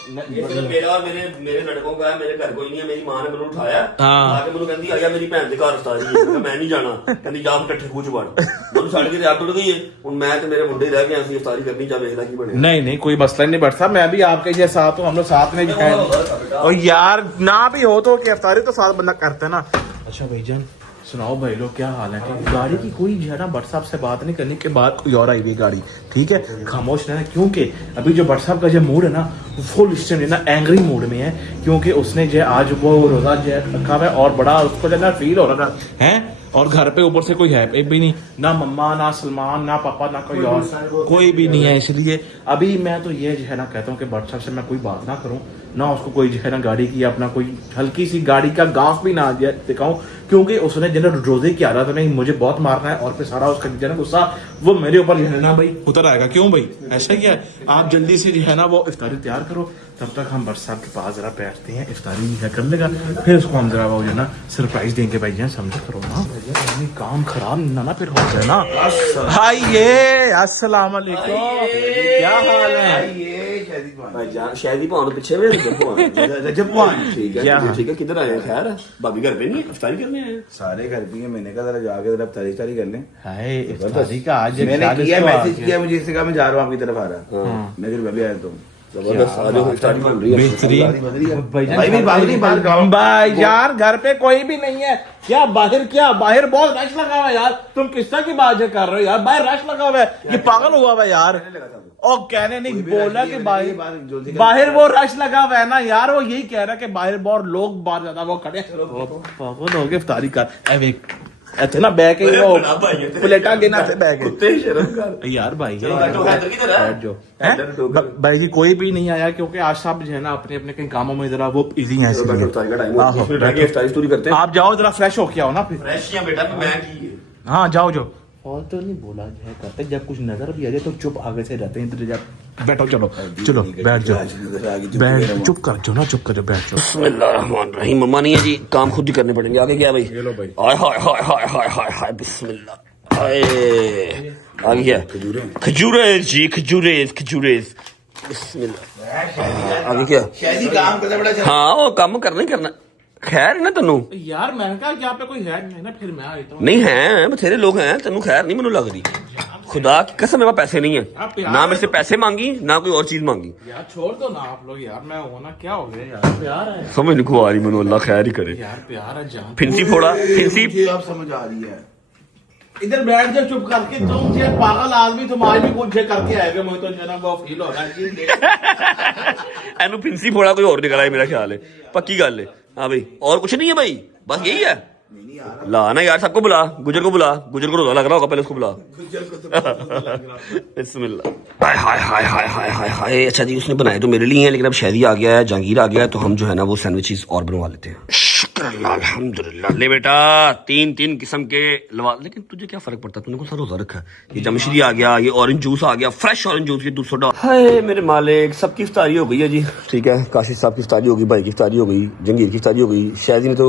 मेरा और मेरे लड़कों का है, मेरे घर कोई नहीं है। मेरी मां ने मैंने उठाया, आके मैंने कहती आया मेरी भैन के घर इफ्तारी है, मैं नहीं जाना, कहती जा इकट्ठे खूच बड़ मैंने छड़ के रात उड़ गई है। हुन मैं ते मेरे मुंडे रह गए, असली इफ्तारी करनी जा, वेखला की बने। नहीं कोई मसला नहीं भट्ट साहब, मैं भी आपके जैसे साथ हूँ, हम लोग साथ में जो है। और यार ना भी हो तो कि इफ्तारी तो साथ बंदा करते ना। अच्छा भाईजान सुनाओ भाई लोग, क्या हाल है? गाड़ी की कोई जो है ना भट्ट साहब से बात नहीं करने के बाद कोई और आई हुई गाड़ी, ठीक है? खामोश रहना, क्योंकि अभी जो भट्ट साहब का जो मूड है ना, फुल स्टेम है ना, एंग्री मूड में है, क्योंकि उसने जो आज वो रोजा जो रखा हुआ है और बड़ा उसको जो है फील हो रहा है। और घर पे ऊपर से कोई है एक भी नहीं, ना मम्मा ना सलमान ना पापा ना कोई और, कोई भी नहीं है। इसलिए अभी मैं तो ये जो है ना कहता हूँ कि भट्ट साहब से मैं कोई बात ना करूँ, ना उसको कोई जो है ना गाड़ी की अपना कोई हल्की सी गाड़ी का गाफ भी ना दिखाऊं, क्योंकि उसने जो है रोजे की आदत नहीं, मुझे बहुत मारना है और फिर सारा उसका जो है ना गुस्सा वो मेरे ऊपर जो है ना भाई उतर आएगा। क्यों भाई ऐसा ही है? आप जल्दी से जो है ना वो इफ्तारी तैयार करो, तब तक हम भट्ट साहब के पास जरा बैठते हैं, इफ्तारी है कर लेगा, फिर उसको हम जरा वो जो है ना सरप्राइज देंगे। भाई जान समझो करो ना, काम खराब ना फिर हो जाए ना। हाय ये अस्सलाम वालेकुम, क्या हाल है? भाईजान शायद ही पाओ पीछे में रजब भान ठीक है किधर आए खैर भाभी घर पे नहीं है इफ्तारी करने आए सारे घर पे हैं मैंने कहा जरा जाके जरा इफ्तारी कर लें हाय इफ्तारी का आज मैंने किया मैसेज किया मुझे इससे कहा मैं जा रहा हूँ आपकी तरफ आ रहा मैं फिर अभी आया तो जबरदस्त आज इफ्तारी बन रही है बेहतरीन भाई मेरी बात नहीं बात गाँव भाई यार घर पे कोई भी नहीं है क्या बाहर बहुत रश लगा हुआ है यार तुम किस तरह की बात कर रहे हो यार बाहर रश लगा हुआ है ये पागल हुआ हुआ है यार और कहने नहीं बोला कि बाहर वो रश लगा हुआ है ना यार वो यही कह रहा है कि बाहर बहुत लोग बाहर ज्यादा वो खड़े पागल हो गए इफ्तारी कर ऐसे ना बैठ के वो प्लेटा गिना से बैठ कुत्ते शर्म कर यार भाई किधर जो भाई जी कोई भी नहीं आया क्योंकि आज साहब जो है ना अपने अपने कहीं कामों में जरा वो इजी है इफ्तारी का टाइम इफ्तारी स्टोरी करते हैं आप जाओ जरा फ्रेश होके आओ ना फिर फ्रेश या बेटा मैं की हाँ जाओ जाओ और तो नहीं बोला है करते जब कुछ नजर भी आ जाए तो चुप आगे से रहते हैं इधर जब बैठो चलो बैठ जाओ चुप कर जाओ ना चुप कर जाओ बैठ जाओ बिस्मिल्लाहिर्रहमानिर्रहीम मम्मा नहीं है जी काम खुद ही करने पड़ेंगे आगे क्या भाई हाय हाय हाय हाय हाय हाय हाय बिस्मिल्लाह हाय आगे क्या खजूरे जी खजूरे बिस्मिल्लाह आगे क्या शायद काम करना बड़ा हाँ वो काम करना ही करना खैर ना तेनू यार मैंने कहा यहाँ पे कोई है नहीं ना फिर मैं आता हूँ नहीं है बथेरे लोग हैं तेनू खैर नहीं मैनू लग रही खुदा की कसम मेरे पास पैसे नहीं है ना मेरे से पैसे मांगी ना कोई और चीज मांगी यार छोड़ दो ना आप लोग यार मैं होना क्या हो गया यार प्यार है समझ नहीं को आ रही मैनू अल्लाह खैर ही करे यार प्यार है जान फिंसी फोड़ा फिंसी आप समझ आ रही है इधर बैठ जाओ चुप करके तुम जे पागल आदमी तुम आज भी कुछ करके आएगा मुझे तो जना वो फील हो रहा है एनू फिंसी फोड़ा कोई और निकला है मेरा ख्याल है पक्की गल है हाँ भाई और कुछ नहीं है भाई बस यही है ला ना यार सबको बुला गुजर को रोजा लग रहा होगा पहले उसको बुला बिस्मिल्लाह हाय हाय हाय हाय हाय हाय हाय अच्छा जी उसने बनाए तो मेरे लिए हैं लेकिन अब शहरी आ गया है जहांगीर आ गया है तो हम जो है ना वो सैंडविचेस और बनवा लेते हैं शुक्र अल्लाह अल्हम्दुलिल्लाह ले बेटा तीन किस्म के लवा लेकिन तुझे क्या फर्क पड़ता है तूने कौन सा रोजा रखा है ये जमशरी आ गया ये ऑरेंज जूस आ गया फ्रेश ऑरेंज जूस ये 200 डॉलर हाय मेरे मालिक सबकी इफ्तारी हो गई है जी ठीक है काशिश साहब की इफ्तारी हो गई भाई की इफ्तारी हो गई जहांगीर की इफ्तारी हो गई शहरी ने तो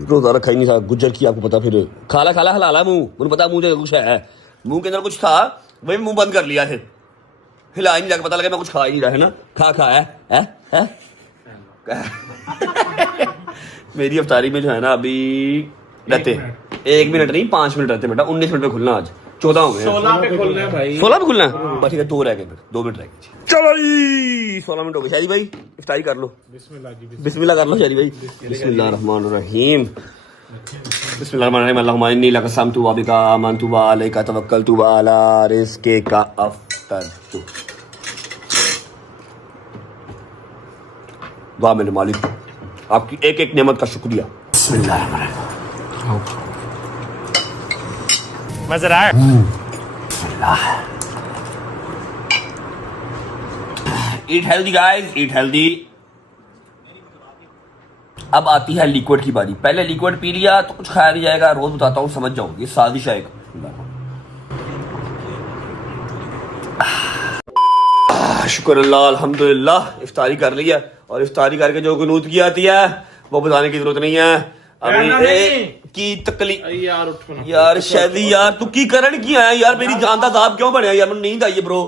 रोजा रखा ही नहीं था गुज्जर की आपको पता फिर खाला हलाला मुंह मुझे पता मुंह कुछ है मुंह के अंदर कुछ था वही मुंह बंद कर लिया फिर हिला ही नहीं जाकर पता लगा मैं कुछ खा ही नहीं रहा है ना खा है मेरी अफ्तारी में जो है ना अभी रहते 1 मिनट नहीं 5 मिनट रहते बेटा 19 मिनट में खुलना आज 14 हो गए 16 पे खुलना है भाई 16 पे खुलना है बस ठीक है 2 रह गए फिर 2 मिनट रह गए चलो जी 16 मिनट हो गए शादी भाई इफ्तारी कर लो बिस्मिल्लाह कर लो शादी भाई बिस्मिल्लाहिर्रहमानिर्रहीम बिस्मिल्लाहिर्रहमानिर्रहीम अल्लाहुम्मा इन्नी लक समतु व बिका आमनतु व अलैका तवक्कलतु व अला रिज़्क़िका अफ़तरतु वाह मेरे मालिक आपकी एक एक नेमत का शुक्रिया बिस्मिल्लाहिर्रहमानिर्रहीम मजा आया eat healthy guys eat healthy अब आती है लिक्विड की बारी पहले लिक्विड पी लिया तो कुछ खाया नहीं जाएगा रोज बताता हूँ समझ जाओ ये साजिश है शुक्र अल्लाह अल्हम्दुलिल्लाह इफ्तारी कर ली है और इफ्तारी करके जो कुनूत की आती है वो बताने की जरूरत नहीं है अभी की तकलीफ यार उठो ना यार शादी यार तू की करण की आया यार मेरी जान का दाब क्यों बनया यार मुझे नींद आई है ब्रो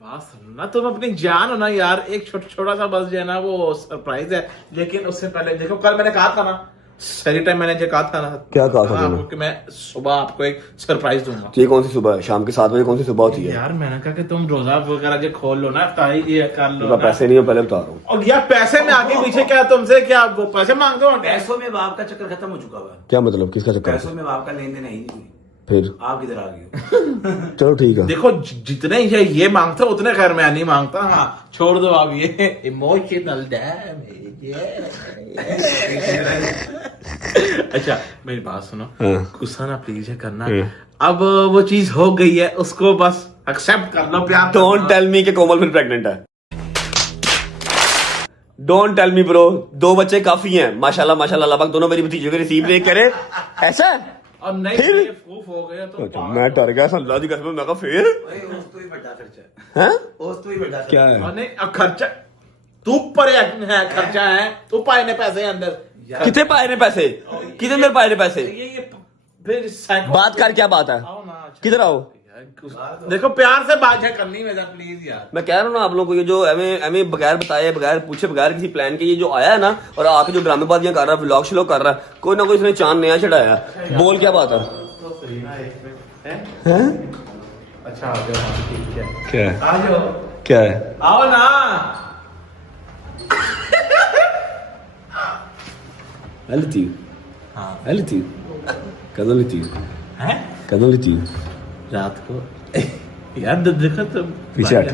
बात ना तुम अपनी जान हो ना यार एक छोटा सा बस जो है ना वो सरप्राइज है लेकिन उससे पहले देखो कल मैंने कहा था ना सही टाइम मैंने जो कहा था ना क्या कहा था आपको कि मैं सुबह आपको एक सरप्राइज दूंगा ये कौन सी सुबह है शाम के 7 बजे कौन सी सुबह होती है यार मैंने कहा कि तुम रोजा वगैरह जो खोल लो ना इफ्तारी ये कर लो ना। पैसे नहीं हो पहले बता रहा हूँ और यार पैसे में आगे पीछे क्या तुमसे क्या वो पैसे मांगते हो पैसों में बाप का चक्कर खत्म हो चुका हुआ क्या मतलब किसका चक्कर पैसों में बाप का लेन देन है ही नहीं फिर आप किधर आ गए चलो ठीक है देखो जितने ये मांगते उतने खैर मैं नहीं मांगता हाँ छोड़ दो आप ये इमोशनल डैमेज अच्छा मेरी बात सुनो गुस्सा ना प्लीज है करना अब वो चीज हो गई है उसको बस एक्सेप्ट कर लो प्यार डोंट टेल मी कि कोमल फिर प्रेग्नेंट है डोंट टेल मी ब्रो 2 बच्चे काफी हैं माशाल्लाह माशाल्लाह अल्लाह पाक दोनों मेरी भतीजों के रिसीव नहीं करे ऐसा अब नहीं फिर? बेवकूफ हो गया तो मैं डर गया अल्लाह की कसम मैं कहा फिर तो ही बड़ा खर्चा हैं तो ही बड़ा क्या है नहीं अब खर्चा तू पर है खर्चा है तू पाए ने पैसे अंदर कितने पाए ने पैसे कितने अंदर पाए ने पैसे ये फिर बात कर क्या बात है आओ ना अच्छा। किधर आओ देखो प्यार से बात है करनी मेरा प्लीज यार। मैं कह रहा हूँ ना आप लोगों को, ये जो एमें बगैर बताए, बगैर पूछे, बगैर किसी प्लान के ये जो आया है ना, और आके जो ड्रामेबाजियां कर रहा है, व्लॉग श्लॉग कर रहा है, कोई ना कोई इसने चांद नया चढ़ाया। बोल क्या बात है? अच्छा आ जाओ, ठीक है। क्या है? आ जाओ, क्या है? आओ ना। कदम लेती हैं? कदम लेती रात को यार देखो तो पीछे हट।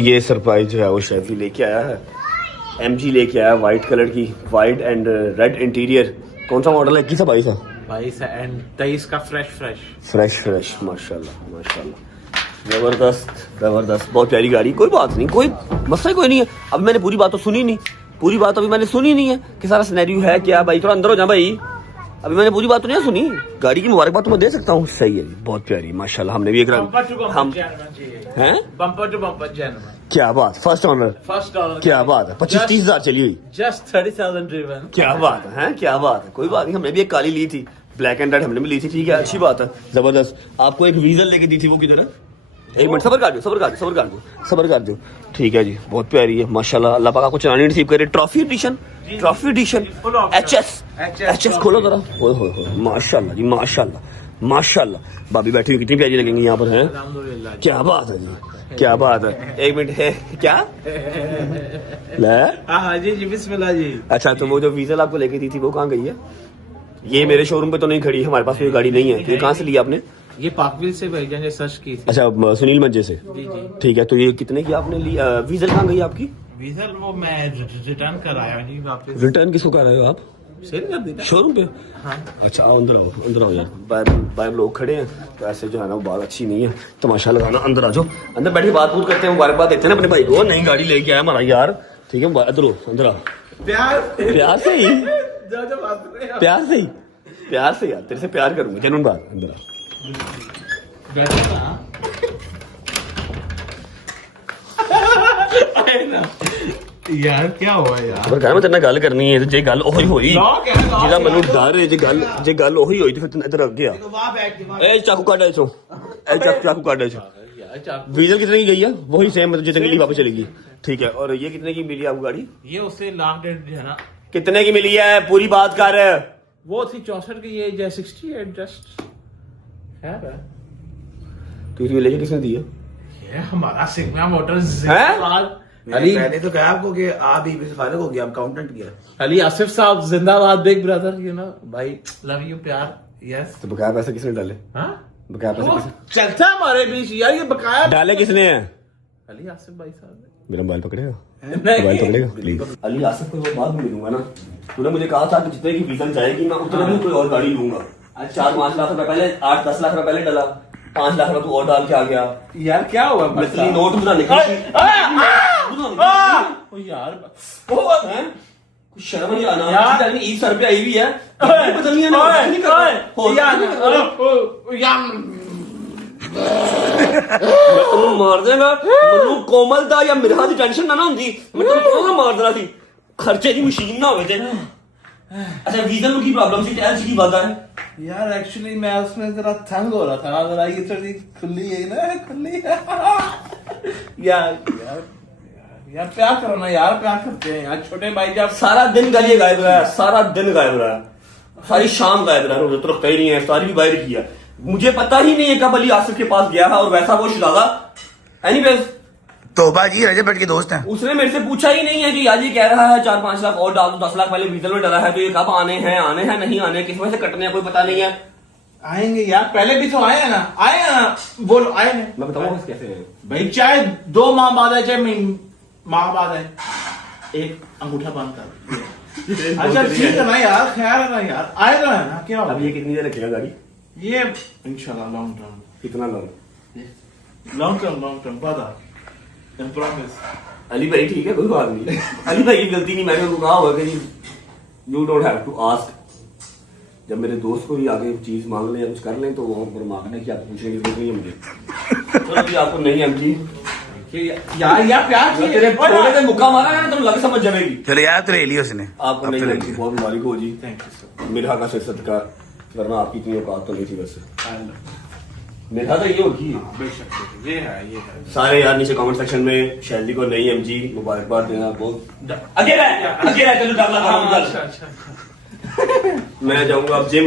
ये सरप्राइज जो है वो शेफी लेके आया है। MG लेके आया वाइट कलर की, वाइट एंड रेड इंटीरियर। कौन सा मॉडल है? किसा 22 एंड 23 का फ्रेश फ्रेश माशाल्लाह माशाल्लाह, जबरदस्त जबरदस्त, बहुत प्यारी गाड़ी। कोई बात नहीं, कोई मसला कोई नहीं है। अब मैंने पूरी बात तो सुनी नहीं, पूरी बात अभी मैंने सुनी नहीं है कि सारा सिनेरियो है क्या। भाई थोड़ा अंदर हो जा भाई, अभी मैंने पूरी बात तो नहीं सुनी। गाड़ी की मुबारकबाद तो मैं दे सकता हूँ। सही है, बहुत प्यारी माशाल्लाह। हमने भी एक हम हैं बम्पर टू बम्पर जेन्युइन। क्या बात, फर्स्ट ऑनर क्या बात है। 25-30 हजार चली हुई, जस्ट 30,000 ड्रिवन। क्या बात है, क्या बात है। कोई बात नहीं, हमने भी एक काली ली थी, ब्लैक एंड रेड हमने भी ली थी। ठीक है, अच्छी बात है, जबरदस्त। आपको एक वीजल लेके दी थी, वो किधर है? एक मिनट, सबर कर दो। ठीक है जी, बहुत प्यारी है माशाल्लाह। अल्लाह पाक आपको चलानी नसीब करे। ट्रॉफी एडिशन HS खोलो जरा। ओए होए माशाल्लाह जी, माशाल्लाह। भाभी बैठी हुई कितनी प्यारी लगेंगी यहाँ पर, हैं? क्या बात है जी, क्या बात है। एक मिनट है क्या? हाँ जी बिस्मिल्लाह जी। अच्छा, तो वो जो वीजल आपको लेके दी थी वो कहाँ गई है? ये मेरे शोरूम पे तो नहीं खड़ी, हमारे पास कोई गाड़ी नहीं है। ये कहाँ से लिया आपने? ये पाकविल से भाईजान ने सर्च की थी। अच्छा, सुनील मंजे से। जी। ठीक है, तो ये कितने की आपने ली? वीजल कहाँ गई आपकी? वीजल वो मैं रिटर्न कराया जी वापस। रिटर्न किसको कर रहे हो आप? सेल कर दी शोरूम पे? हाँ। अच्छा, आओ अंदर आओ यार। बाहर लोग खड़े हैं तो ऐसे जो है ना वो बात अच्छी नहीं है, तमाशा लगाना। अंदर आ जाओ, अंदर बैठे बात करते हैं, मुबारकबाद देते हैं ना अपने भाई को। नई गाड़ी लेके आया हमारा यार। ठीक है, अंदर आओ। प्यार से ही यार, तेरे से प्यार करूंगा, जेन्युइन बात। अंदर आओ। यार क्या हुआ यार? पर कह मैं तेरे गल करनी है, जे गल ओही होई जिहदा मैनू डर है, जे गल ओही होई तो फिर तू इधर आ गया। ए चाकू काट ऐसो, चाकू काट ऐसो। वीजल कितने की गई है? वही सेम, मतलब जितने की वापस चलेगी। ठीक है, और ये कितने की मिली आपको गाड़ी? ये उससे लाख डेढ़ है ना। कितने की मिली है? पूरी बात कर। वो थी 64 की, ये 68 जस्ट है। तो इसमें लेके किसने दी है? ये हमारा सिग्मा मोटर्स है। मैंने तो कहा आपको कि आप ही से फारिग हो गया, आप काउंटेंट किया। अली आसिफ साहब जिंदाबाद, बिग ब्रदर, यू नो भाई, लव यू, प्यार। यस। तो बकाया पैसे किसने डाले? हाँ, बकाया पैसे किसने चलता है हमारे बीच यार, ये बकाया डाले किसने हैं? अली आसिफ भाई साहब ने। मेरा मोबाइल पकड़ेगा, मोबाइल पकड़ेगा प्लीज। अली आसिफ को वो बाद में मिलूंगा ना। तूने मुझे कहा था कि जितने की वीजल जाएगी मैं उतने में कोई और गाड़ी लूंगा। आज 4-5 लाख रुपए पहले, 8-10 लाख रुपए पहले डाला, 5 लाख रुपए तू और डाल के आ गया यार। क्या हुआ? नकली नोट बनाने के यार कुछ शर्म नहीं आना यार। ईद सर पे आई हुई है, बदलनी है ना। मैं मार देगा। मैनू कोमल दा या मेरा दी टेंशन ना होंदी, मैं तेन मार देना थी। खर्चे की मशीन ना होवे ते। अच्छा, वीजल की प्रॉब्लम सी, एलसी की वादा है यार। एक्चुअली मैं उसमें जरा तंग हो रहा था, जरा ये थोड़ी खुली है ना, खुली है यार प्यार करो ना यार, प्यार करते हैं यार छोटे भाई। जब सारा दिन गलिए गायब रहा है, सारा दिन गायब रहा है, सारी शाम गायब रहा है, रोजे तो रखता ही नहीं है, सारी भी बाहर किया। मुझे पता ही नहीं है कब अली आसिफ के पास गया है, और वैसा वो शिलागा। एनीवेज, तोबा जी रजब भट्ट के दोस्त हैं। उसने मेरे से पूछा ही नहीं है कि यार ये कह रहा है 4-5 लाख और डाल दो, 10 लाख पहले वीजल में डाला है, तो ये कब आने हैं नहीं आने, किस वजह से कटने हैं कोई पता नहीं है। आएंगे यार, पहले भी तो आए हैं ना, बोलो आए हैं। मैं बताऊंगा कैसे है भाई, चाहे 2 माह बाद है, चाहे माह बाद है, एक अंगूठा बांध कर। अच्छा ठीक है ना यार, ख्याल है ना यार, आएगा है ना। क्या अब ये कितनी देर रखेगा गाड़ी? ये इंशाल्लाह लॉन्ग टर्म। कितना लॉन्ग टर्म बाद प्रॉमिस। अली भाई ठीक है, कोई बात नहीं। अली भाई की गलती नहीं, मैंने उनको कहा हुआ कि you don't have to ask. जब मेरे दोस्त को भी आगे चीज मांग ले या कुछ कर लें तो वो पर मांगने की आपको पूछने की जरूरत नहीं है मुझे। तो अभी आपको नहीं एमजी यार प्यार की तेरे थोड़े से मुक्का मारा है ना, तुम लग समझ जाएगी। चलो यार, तो ले लिया उसने आपको नहीं ले एमजी, बहुत मुबारक हो जी। Thank you sir. मेरा का सिर सदका, वरना आपकी इतनी औकात तो नहीं थी वैसे। मेरा तो ये होगी। बेशक ये है सारे यार नीचे कमेंट सेक्शन में शैली को नई एमजी मुबारकबाद देना आपको। अकेला चलो डालना मैं जाऊंगा अब जिम।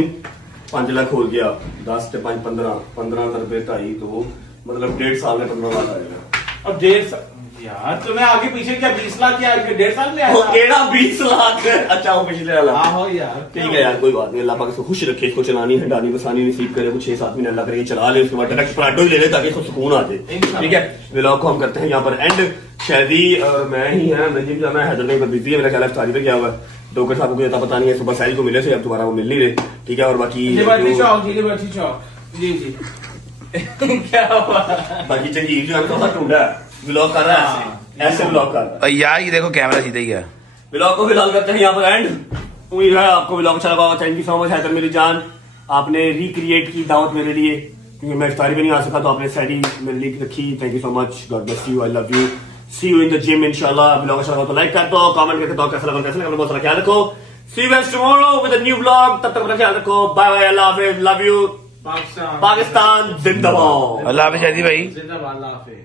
5 लाख हो गया, 10 से 5 15 रुपए 2.5 तो मतलब 1.5 साल में 15 लाख आएगा। अब 1.5 यार तुम्हें आगे पीछे क्या 20 लाख क्या 1.5 साल में वो आया? केड़ा 20 लाख। अच्छा वो पिछले वाला। आहो यार ठीक है यार कोई बात नहीं, अल्लाह पाक इसको खुश रखे, इसको चलानी हटानी बसानी नसीब करे, कुछ 6-7 महीने अल्लाह करे चला ले, उसके बाद डायरेक्ट प्लाटो ही ले ले ताकि इसको सुकून आ जाए। ठीक है व्लॉग को हम करते हैं यहाँ पर एंड। शादी और मैं ही है, जिम जाना है, हैदर में बिजी है, मेरा ख्याल है इफ्तारी पे गया हुआ है। डॉक्टर साहब को ये पता नहीं है, सुबह साहिल को मिले थे, अब दोबारा वो मिल नहीं रहे। ठीक है और बाकी लिबर्टी चौक जी जी क्या हुआ? बाकी जंगीर जो है तो ढूंढा व्लॉग कर रहा है, ऐसे व्लॉग कर रहा है यार ये देखो कैमरा सीधा ही है। व्लॉग को फिलहाल करते हैं यहाँ पर एंड। उम्मीद है आपको व्लॉग अच्छा लगा होगा। Thank you so much Haider मेरी जान, आपने रिक्रिएट की दावत मेरे लिए, क्योंकि मैं इफ्तारी में नहीं आ सका तो आपने सैडी मेरे लिए रखी। Thank you so much, God bless you, I love you, see you in the gym इंशाल्लाह। व्लॉग अच्छा लगा तो लाइक कर दो, कमेंट करके दो कैसा लगा, बहुत सारा ख्याल रखो। See you guys tomorrow with a new vlog, तब तक अपना ख्याल रखो, बाय बाय, अल्लाह हाफिज, लव यू, पाकिस्तान जिंदाबाद। अल्लाह हाफिज शादी भाई। जिंदाबाद, अल्लाह हाफिज।